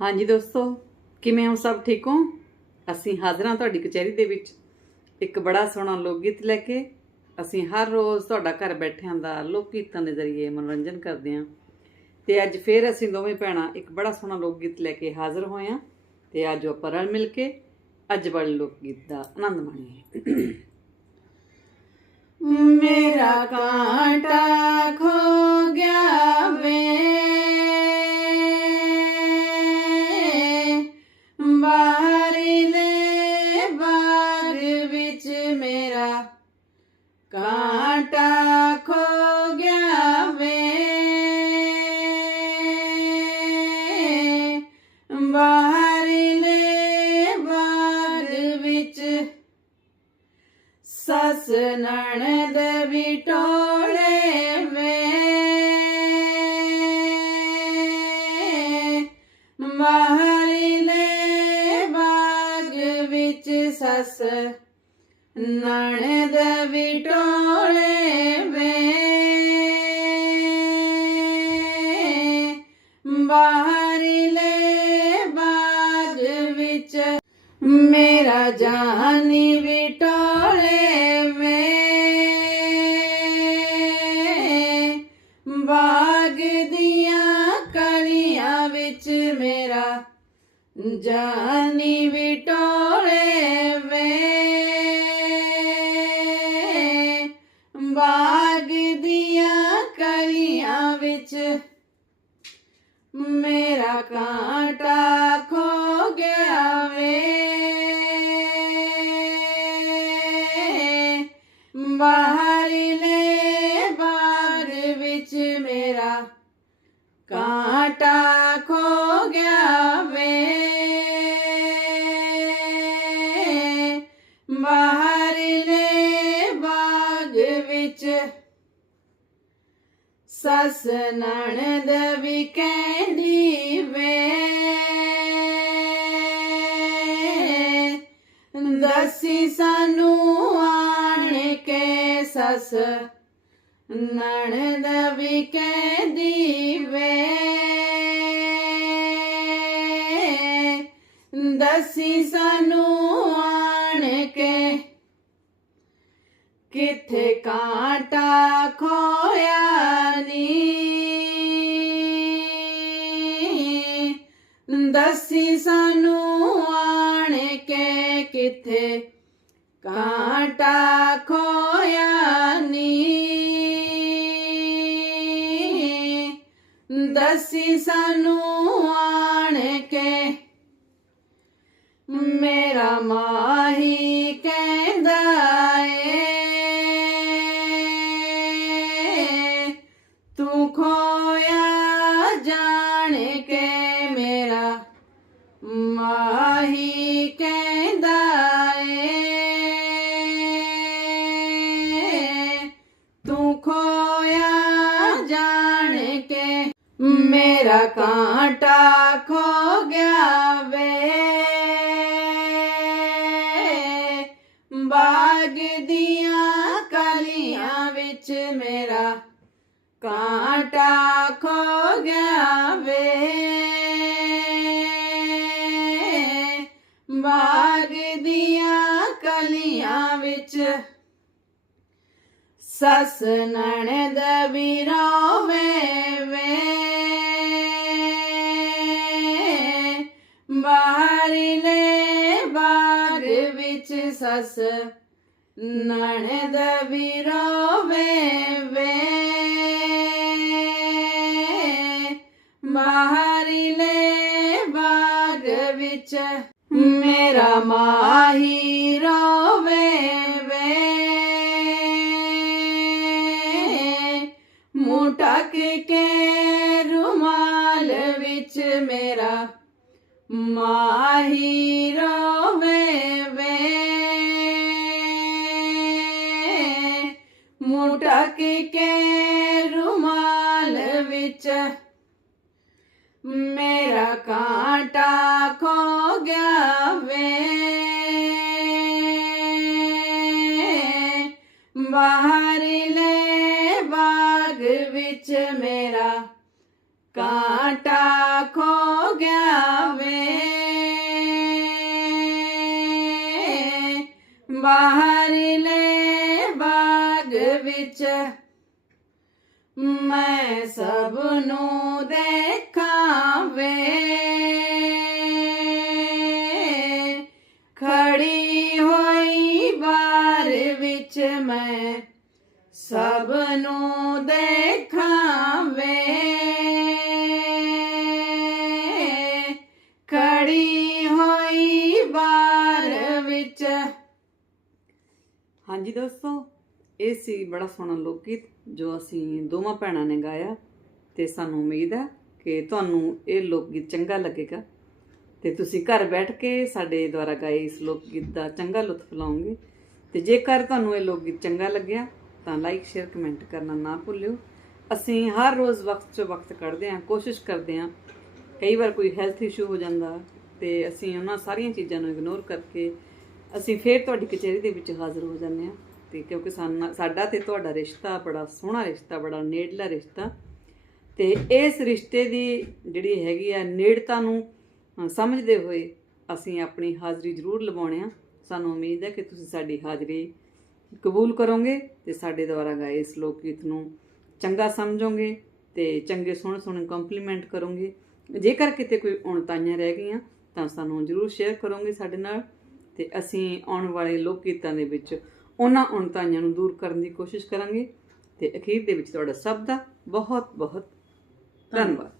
ਹਾਂਜੀ ਦੋਸਤੋ, ਕਿਵੇਂ ਹੋ ਸਭ ਠੀਕ ਹੋ? ਅਸੀਂ ਹਾਜ਼ਰ ਹਾਂ ਤੁਹਾਡੀ ਕਚਹਿਰੀ ਦੇ ਵਿੱਚ। ਇੱਕ ਬੜਾ ਸੋਹਣਾ ਲੋਕ ਗੀਤ ਲੈ ਕੇ ਅਸੀਂ ਹਰ ਰੋਜ਼ ਤੁਹਾਡਾ ਘਰ ਬੈਠਿਆਂ ਦਾ ਲੋਕ ਗੀਤਾਂ ਦੇ ਜ਼ਰੀਏ ਮਨੋਰੰਜਨ ਕਰਦੇ ਹਾਂ। ਤੇ ਅੱਜ ਫੇਰ ਅਸੀਂ ਦੋਵੇਂ ਭੈਣਾਂ ਇੱਕ ਬੜਾ ਸੋਹਣਾ ਲੋਕ ਗੀਤ ਲੈ ਕੇ ਹਾਜ਼ਰ ਹੋਏ ਹਾਂ। ਤੇ ਅੱਜ ਆਪਾਂ ਰਲ ਮਿਲ ਕੇ ਅੱਜ ਵਾਲੇ ਲੋਕ ਗੀਤ ਦਾ ਆਨੰਦ ਮਾਣੀਏ। ਮੇਰਾ ਕਾਂਟਾ ਖੋ ਕਾਂਟਾ ਖੋ ਗਿਆ ਵੇ ਬਾਹਰਲੇ ਬਾਗ ਵਿੱਚ ਸਸ ਨਣਦ ਵਿਟੋਲੇ ਵੇ। ਬਾਹਰਲੇ ਬਾਗ ਵਿੱਚ ਸਸ ਨਣਦ ਵਿਟੋਲੇ ਵੇ। ਬਾਹਰਲੇ ਬਾਗ ਵਿੱਚ ਮੇਰਾ ਜਾਨੀ ਵਿਟੋਲੇ ਵੇ। ਬਾਗ ਦੀਆਂ ਕਲੀਆਂ ਵਿੱਚ ਮੇਰਾ ਜਾਨੀ ਵਿਟੋਲੇ ਵੇ। ਬਾਗ ਦੀਆਂ ਕਲੀਆਂ ਵਿੱਚ ਮੇਰਾ ਕਾਂਟਾ ਖੋ ਗਿਆ ਵੇ। ਬਾਹਰਲੇ ਸਸ ਨਣਦ ਵੀ ਕਹਿੰਦੀ ਵੇ। ਦਸੀ ਸਾਨੂੰ ਆਣ ਕੇ ਸਸ ਨਣਦ ਵੀ ਕਹਿੰਦੀ ਵੇ। ਦਸੀ ਸਾਨੂੰ ਆਣ ਕੇ ਕਿੱਥੇ ਕਾਂਟਾ ਖੋਇਆ ਦੱਸੀ ਸਾਨੂੰ ਆਣ ਕੇ ਕਿੱਥੇ? ਕਾਂਟਾ ਖੋਇਆ ਨੀ। ਦੱਸੀ ਸਾਨੂੰ ਆਣ ਕੇ। ਮੇਰਾ ਮਾਹੀ ਮੇਰਾ ਕਾਂਟਾ ਖੋ ਗਿਆ ਵੇ। ਬਾਗ ਦੀਆਂ ਕਲੀਆਂ ਵਿੱਚ ਮੇਰਾ ਕਾਂਟਾ ਖੋ ਗਿਆ ਵੇ। ਬਾਗ ਦੀਆਂ ਕਲੀਆਂ ਵਿੱਚ ਸਸ ਨਣਦ ਵੀ ਰੋਵੇ ਵੇ। ਬਾਹਰਲੇ ਬਾਗ ਵਿੱਚ ਸਸ। ਨਣਦ ਵੀ ਰੋਵੇ ਵੇ। ਬਾਹਰਲੇ ਬਾਗ ਵਿੱਚ ਮੇਰਾ ਮਾਹੀ ਰੋਵੇ ਵੇ। ਮੂੰਹ ਟਕ ਕੇ ਰੁਮਾਲ ਵਿੱਚ ਮੇਰਾ ਮਾਹੀ ਰੋਵੇ ਵੇ। ਮੂੰਹ ਕੇ ਰੁਮਾਲ ਵਿੱਚ। ਮੇਰਾ ਕਾਂਟਾ ਖੋ ਗਿਆ ਵੇ। ਬਾਹਰਲੇ ਬਾਗ ਵਿੱਚ ਮੇਰਾ ਕਾਂਟਾ ਬਾਹਰਲੇ ਬਾਗ ਵਿੱਚ ਮੈਂ ਸਭ ਨੂੰ ਹਾਂਜੀ ਦੋਸਤੋ, ਇਹ ਸੀ ਬੜਾ ਸੋਹਣਾ ਲੋਕ ਗੀਤ ਜੋ ਅਸੀਂ ਦੋਵਾਂ ਭੈਣਾਂ ਨੇ ਗਾਇਆ ਤੇ ਸਾਨੂੰ ਉਮੀਦ ਹੈ ਕਿ ਤੁਹਾਨੂੰ ਇਹ ਲੋਕ ਗੀਤ ਚੰਗਾ ਲੱਗੇਗਾ। ਤੇ ਤੁਸੀਂ ਘਰ ਬੈਠ ਕੇ ਸਾਡੇ ਦੁਆਰਾ ਗਾਏ ਇਸ ਲੋਕ ਗੀਤ ਦਾ ਚੰਗਾ ਲੁਤਫ ਲਓਗੇ। ਤੇ ਜੇਕਰ ਤੁਹਾਨੂੰ ਇਹ ਲੋਕ ਗੀਤ ਚੰਗਾ ਲੱਗਿਆ, ਤਾਂ ਲਾਈਕ, ਸ਼ੇਅਰ, ਕਮੈਂਟ ਕਰਨਾ ਨਾ ਭੁੱਲਿਓ। ਅਸੀਂ ਹਰ ਰੋਜ਼ ਵਕਤ 'ਚੋਂ ਵਕਤ ਕੱਢਦੇ ਹਾਂ, ਕੋਸ਼ਿਸ਼ ਕਰਦੇ ਹਾਂ। ਕਈ ਵਾਰ ਕੋਈ ਹੈਲਥ ਇਸ਼ੂ ਹੋ ਜਾਂਦਾ ਤੇ ਅਸੀਂ ਉਹਨਾਂ ਸਾਰੀਆਂ ਚੀਜ਼ਾਂ ਨੂੰ ਇਗਨੋਰ ਕਰਕੇ ਅਸੀਂ ਫੇਰ ਤੁਹਾਡੀ ਕਚਹਿਰੀ ਦੇ ਵਿੱਚ ਹਾਜ਼ਰ ਹੋ ਜਾਂਦੇ ਹਾਂ। ਤੇ ਕਿਉਂਕਿ ਸਾਨਾ- ਸਾਡਾ ਤੇ ਤੁਹਾਡਾ ਰਿਸ਼ਤਾ ਬੜਾ ਸੋਹਣਾ ਰਿਸ਼ਤਾ, ਬੜਾ ਨੇੜਲਾ ਰਿਸ਼ਤਾ। ਤੇ ਇਸ ਰਿਸ਼ਤੇ ਦੀ ਜਿਹੜੀ ਹੈਗੀ ਆ ਨੇੜਤਾ ਨੂੰ ਸਮਝਦੇ ਹੋਏ ਅਸੀਂ ਆਪਣੀ ਹਾਜ਼ਰੀ ਜ਼ਰੂਰ ਲਵਾਉਣੇ ਆ ਸਾਨੂੰ ਉਮੀਦ ਹੈ ਕਿ ਤੁਸੀਂ ਸਾਡੀ ਹਾਜ਼ਰੀ ਕਬੂਲ ਕਰੋਗੇ ਤੇ ਸਾਡੇ ਦੁਆਰਾ ਗਾਏ ਇਸ ਲੋਕ ਗੀਤ ਨੂੰ ਚੰਗਾ ਸਮਝੋਗੇ ਤੇ ਚੰਗੇ ਸੋਹਣੇ ਸੋਹਣੇ ਕੰਪਲੀਮੈਂਟ ਕਰੋਗੇ। ਜੇਕਰ ਕਿਤੇ ਕੋਈ ਉਣਤਾਈਆਂ ਰਹਿ ਗਈਆਂ ਤਾਂ ਸਾਨੂੰ ਜ਼ਰੂਰ ਸ਼ੇਅਰ ਕਰੋਗੇ ਸਾਡੇ ਨਾਲ। ਤੇ ਅਸੀਂ ਆਉਣ ਵਾਲੇ ਲੋਕ ਗੀਤਾਂ ਦੇ ਵਿੱਚ ਉਹਨਾਂ ਉਣਤਾਈਆਂ ਨੂੰ ਦੂਰ ਕਰਨ ਦੀ ਕੋਸ਼ਿਸ਼ ਕਰਾਂਗੇ। ਤੇ ਅਖੀਰ ਦੇ ਵਿੱਚ ਤੁਹਾਡਾ ਸਭ ਦਾ ਬਹੁਤ ਬਹੁਤ ਧੰਨਵਾਦ।